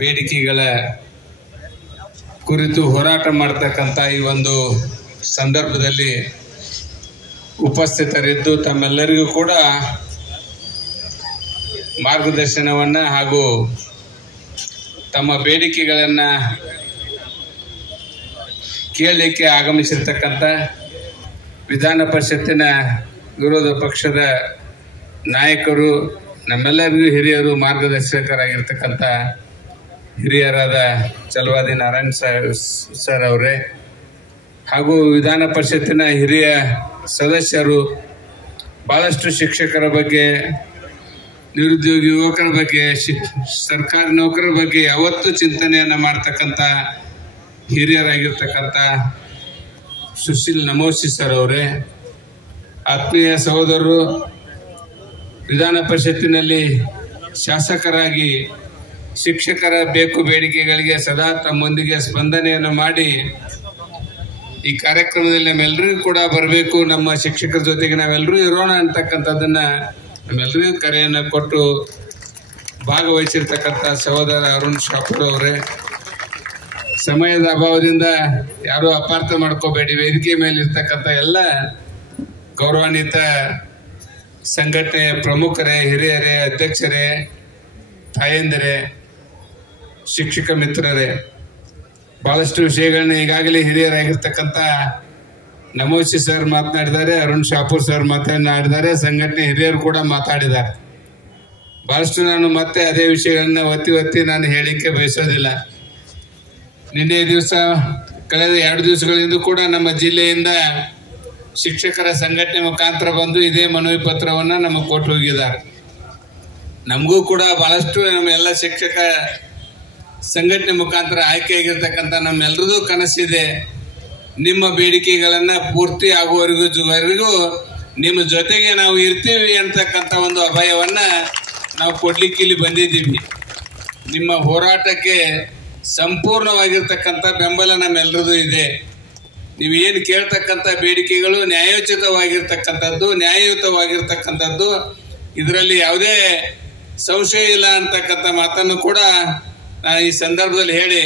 ಬೇಡಿಕೆಗಳ ಕುರಿತು ಹೋರಾಟ ಮಾಡತಕ್ಕಂಥ ಈ ಒಂದು ಸಂದರ್ಭದಲ್ಲಿ ಉಪಸ್ಥಿತರಿದ್ದು ತಮ್ಮೆಲ್ಲರಿಗೂ ಕೂಡ ಮಾರ್ಗದರ್ಶನವನ್ನು ಹಾಗೂ ತಮ್ಮ ಬೇಡಿಕೆಗಳನ್ನು ಕೇಳಲಿಕ್ಕೆ ಆಗಮಿಸಿರ್ತಕ್ಕಂಥ ವಿಧಾನ ಪರಿಷತ್ತಿನ ವಿರೋಧ ಪಕ್ಷದ ನಾಯಕರು, ನಮ್ಮೆಲ್ಲರಿಗೂ ಹಿರಿಯರು, ಮಾರ್ಗದರ್ಶಕರಾಗಿರ್ತಕ್ಕಂಥ ಹಿರಿಯರಾದ ಚಲವಾದಿ ನಾರಾಯಣ ಸರ್ ಅವರೇ, ಹಾಗೂ ವಿಧಾನ ಪರಿಷತ್ತಿನ ಹಿರಿಯ ಸದಸ್ಯರು, ಭಾಳಷ್ಟು ಶಿಕ್ಷಕರ ಬಗ್ಗೆ, ನಿರುದ್ಯೋಗಿ ಯುವಕರ ಬಗ್ಗೆ, ಸರ್ಕಾರಿ ನೌಕರರ ಬಗ್ಗೆ ಯಾವತ್ತೂ ಚಿಂತನೆಯನ್ನು ಮಾಡ್ತಕ್ಕಂಥ ಹಿರಿಯರಾಗಿರ್ತಕ್ಕಂಥ ಸುಶೀಲ್ ನಮೋಸಿ ಸರ್ ಅವರೇ, ಆತ್ಮೀಯ ಸಹೋದರರು, ವಿಧಾನ ಪರಿಷತ್ತಿನಲ್ಲಿ ಶಾಸಕರಾಗಿ ಶಿಕ್ಷಕರ ಬೇಕು ಬೇಡಿಕೆಗಳಿಗೆ ಸದಾ ತಮ್ಮೊಂದಿಗೆ ಸ್ಪಂದನೆಯನ್ನು ಮಾಡಿ ಈ ಕಾರ್ಯಕ್ರಮದಲ್ಲಿ ನಮ್ಮೆಲ್ಲರಿಗೂ ಕೂಡ ಬರಬೇಕು, ನಮ್ಮ ಶಿಕ್ಷಕರ ಜೊತೆಗೆ ನಾವೆಲ್ಲರೂ ಇರೋಣ ಅಂತಕ್ಕಂಥದ್ದನ್ನು ನಮ್ಮೆಲ್ಲರಿಗೂ ಕರೆಯನ್ನು ಕೊಟ್ಟು ಭಾಗವಹಿಸಿರ್ತಕ್ಕಂಥ ಸಹೋದರ ಅರುಣ್ ಶಾಪೂರ್ ಅವರೇ, ಸಮಯದ ಅಭಾವದಿಂದ ಯಾರೂ ಅಪಾರ್ಥ ಮಾಡ್ಕೋಬೇಡಿ, ವೇದಿಕೆ ಮೇಲೆ ಇರ್ತಕ್ಕಂಥ ಎಲ್ಲ ಗೌರವಾನ್ವಿತ ಸಂಘಟನೆಯ ಪ್ರಮುಖರೇ, ಹಿರಿಯರೇ, ಅಧ್ಯಕ್ಷರೇ, ತಾಯಂದಿರೇ, ಶಿಕ್ಷಕ ಮಿತ್ರರೇ, ಭಾಳಷ್ಟು ವಿಷಯಗಳನ್ನ ಈಗಾಗಲೇ ಹಿರಿಯರಾಗಿರ್ತಕ್ಕಂಥ ನಮೋಸಿ ಸರ್ ಮಾತನಾಡಿದ್ದಾರೆ, ಅರುಣ್ ಶಾಪೂರ್ ಸರ್ ಮಾತನಾಡಿದ್ದಾರೆ, ಸಂಘಟನೆ ಹಿರಿಯರು ಕೂಡ ಮಾತಾಡಿದ್ದಾರೆ. ಭಾಳಷ್ಟು ನಾನು ಮತ್ತೆ ಅದೇ ವಿಷಯಗಳನ್ನ ಒತ್ತಿ ನಾನು ಹೇಳಲಿಕ್ಕೆ ಬಯಸೋದಿಲ್ಲ. ನಿನ್ನೆ ದಿವಸ ಕಳೆದ 2 ದಿವಸಗಳಿಂದ ಕೂಡ ನಮ್ಮ ಜಿಲ್ಲೆಯಿಂದ ಶಿಕ್ಷಕರ ಸಂಘಟನೆ ಮುಖಾಂತರ ಬಂದು ಇದೇ ಮನವಿ ಪತ್ರವನ್ನು ನಮಗೆ ಕೊಟ್ಟು ಹೋಗಿದ್ದಾರೆ. ನಮಗೂ ಕೂಡ ಭಾಳಷ್ಟು ನಮ್ಮ ಎಲ್ಲ ಶಿಕ್ಷಕ ಸಂಘಟನೆ ಮುಖಾಂತರ ಆಯ್ಕೆಯಾಗಿರ್ತಕ್ಕಂಥ ನಮ್ಮೆಲ್ಲರದು ಕನಸಿದೆ, ನಿಮ್ಮ ಬೇಡಿಕೆಗಳನ್ನು ಪೂರ್ತಿ ಆಗುವವರೆಗೂ ನಿಮ್ಮ ಜೊತೆಗೆ ನಾವು ಇರ್ತೀವಿ ಅಂತಕ್ಕಂಥ ಒಂದು ಅಭಯವನ್ನು ನಾವು ಕೊಡ್ಲಿಕ್ಕೆ ಇಲ್ಲಿ ಬಂದಿದ್ದೀವಿ. ನಿಮ್ಮ ಹೋರಾಟಕ್ಕೆ ಸಂಪೂರ್ಣವಾಗಿರ್ತಕ್ಕಂಥ ಬೆಂಬಲ ನಮ್ಮೆಲ್ಲರದು ಇದೆ. ನೀವು ಏನು ಕೇಳ್ತಕ್ಕಂಥ ಬೇಡಿಕೆಗಳು ನ್ಯಾಯಯುತವಾಗಿರ್ತಕ್ಕಂಥದ್ದು, ಇದರಲ್ಲಿ ಯಾವುದೇ ಸಂಶಯ ಇಲ್ಲ ಅಂತಕ್ಕಂಥ ಮಾತನ್ನು ಕೂಡ ನಾನು ಈ ಸಂದರ್ಭದಲ್ಲಿ ಹೇಳಿ